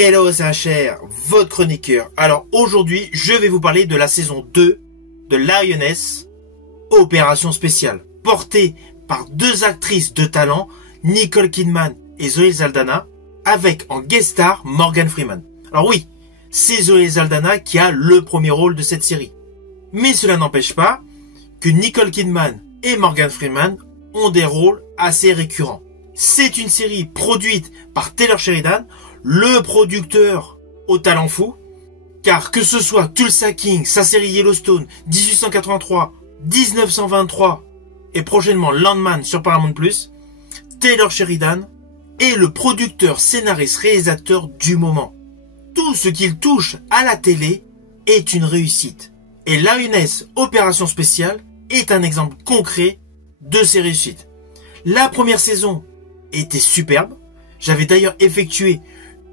Hello, c'est HR, votre chroniqueur. Alors aujourd'hui, je vais vous parler de la saison 2 de Lioness, Opération Spéciale, portée par deux actrices de talent, Nicole Kidman et Zoé Saldana, avec en guest star Morgan Freeman. Alors oui, c'est Zoé Saldana qui a le premier rôle de cette série. Mais cela n'empêche pas que Nicole Kidman et Morgan Freeman ont des rôles assez récurrents. C'est une série produite par Taylor Sheridan, le producteur au talent fou, car que ce soit Tulsa King, sa série Yellowstone, 1883, 1923 et prochainement Landman sur Paramount+, Taylor Sheridan est le producteur, scénariste, réalisateur du moment. Tout ce qu'il touche à la télé est une réussite. Et Lioness Opération Spéciale est un exemple concret de ces réussites. La première saison était superbe. J'avais d'ailleurs effectué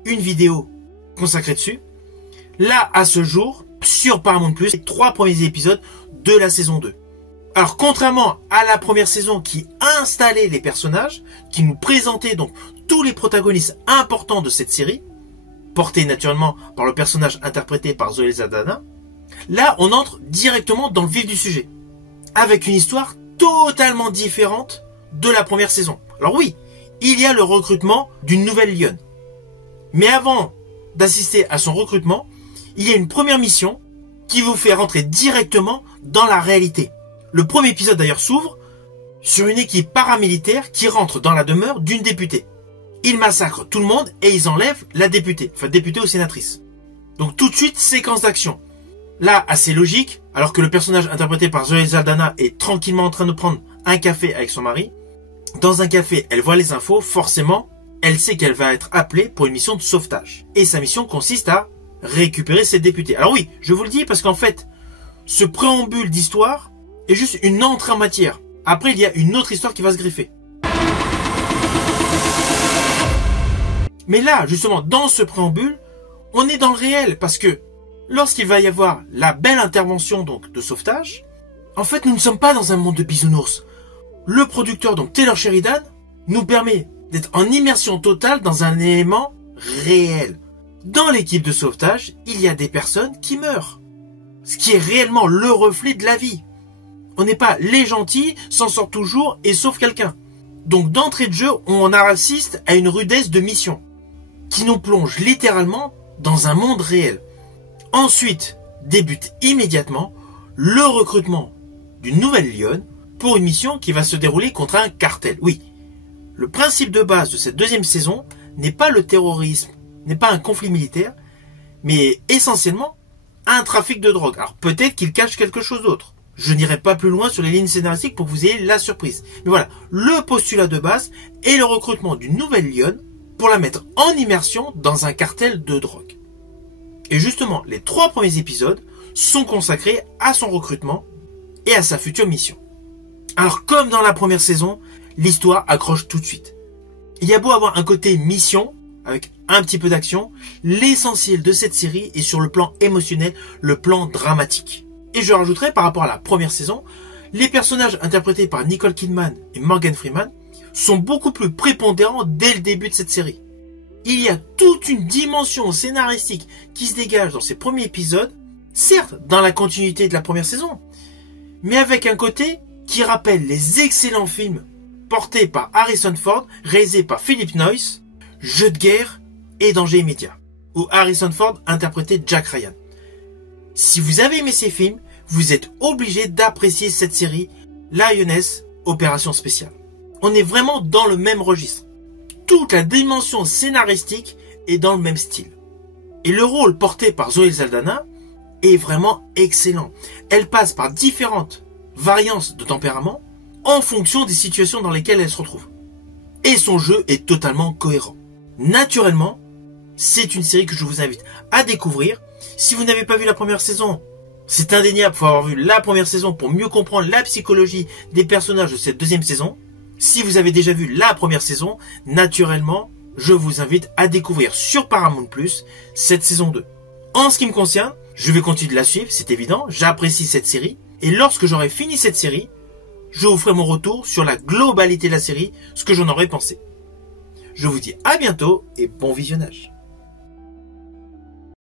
une vidéo consacrée dessus. Là, à ce jour, sur Paramount+, les 3 premiers épisodes de la saison 2. Alors, contrairement à la première saison qui installait les personnages, qui nous présentait donc tous les protagonistes importants de cette série, portés naturellement par le personnage interprété par Zoé Saldana, là, on entre directement dans le vif du sujet, avec une histoire totalement différente de la première saison. Alors oui, il y a le recrutement d'une nouvelle lionne. Mais avant d'assister à son recrutement, il y a une première mission qui vous fait rentrer directement dans la réalité. Le premier épisode d'ailleurs s'ouvre sur une équipe paramilitaire qui rentre dans la demeure d'une députée. Ils massacrent tout le monde et ils enlèvent la députée, enfin députée ou sénatrice. Donc tout de suite, séquence d'action. Là, assez logique, alors que le personnage interprété par Zoé Saldana est tranquillement en train de prendre un café avec son mari. Dans un café, elle voit les infos, forcément, elle sait qu'elle va être appelée pour une mission de sauvetage. Et sa mission consiste à récupérer cette députée. Alors oui, je vous le dis parce qu'en fait, ce préambule d'histoire est juste une entrée en matière. Après, il y a une autre histoire qui va se greffer. Mais là, justement, dans ce préambule, on est dans le réel parce que lorsqu'il va y avoir la belle intervention donc de sauvetage, en fait, nous ne sommes pas dans un monde de bisounours. Le producteur, donc Taylor Sheridan, nous permet d'être en immersion totale dans un élément réel. Dans l'équipe de sauvetage, il y a des personnes qui meurent. Ce qui est réellement le reflet de la vie. On n'est pas les gentils, s'en sortent toujours et sauvent quelqu'un. Donc d'entrée de jeu, on assiste à une rudesse de mission qui nous plonge littéralement dans un monde réel. Ensuite, débute immédiatement le recrutement d'une nouvelle lionne pour une mission qui va se dérouler contre un cartel. Oui, le principe de base de cette deuxième saison n'est pas le terrorisme, n'est pas un conflit militaire, mais essentiellement un trafic de drogue. Alors peut-être qu'il cache quelque chose d'autre. Je n'irai pas plus loin sur les lignes scénaristiques pour que vous ayez la surprise. Mais voilà, le postulat de base est le recrutement d'une nouvelle lionne pour la mettre en immersion dans un cartel de drogue. Et justement, les 3 premiers épisodes sont consacrés à son recrutement et à sa future mission. Alors comme dans la première saison, l'histoire accroche tout de suite. Il y a beau avoir un côté mission, avec un petit peu d'action, l'essentiel de cette série est sur le plan émotionnel, le plan dramatique. Et je rajouterai par rapport à la première saison, les personnages interprétés par Nicole Kidman et Morgan Freeman sont beaucoup plus prépondérants dès le début de cette série. Il y a toute une dimension scénaristique qui se dégage dans ces premiers épisodes, certes dans la continuité de la première saison, mais avec un côté qui rappelle les excellents films portés par Harrison Ford, réalisés par Philip Noyce, Jeux de guerre et Danger immédiat, où Harrison Ford interprétait Jack Ryan. Si vous avez aimé ces films, vous êtes obligé d'apprécier cette série Lioness Opération Spéciale. On est vraiment dans le même registre. Toute la dimension scénaristique est dans le même style. Et le rôle porté par Zoé Saldana est vraiment excellent. Elle passe par différentes variances de tempérament en fonction des situations dans lesquelles elle se retrouve. Et son jeu est totalement cohérent. Naturellement, c'est une série que je vous invite à découvrir. Si vous n'avez pas vu la première saison, c'est indéniable, il faut avoir vu la première saison pour mieux comprendre la psychologie des personnages de cette deuxième saison. Si vous avez déjà vu la première saison, naturellement, je vous invite à découvrir sur Paramount+, cette saison 2. En ce qui me concerne, je vais continuer de la suivre, c'est évident, j'apprécie cette série. Et lorsque j'aurai fini cette série, je vous ferai mon retour sur la globalité de la série, ce que j'en aurais pensé. Je vous dis à bientôt et bon visionnage.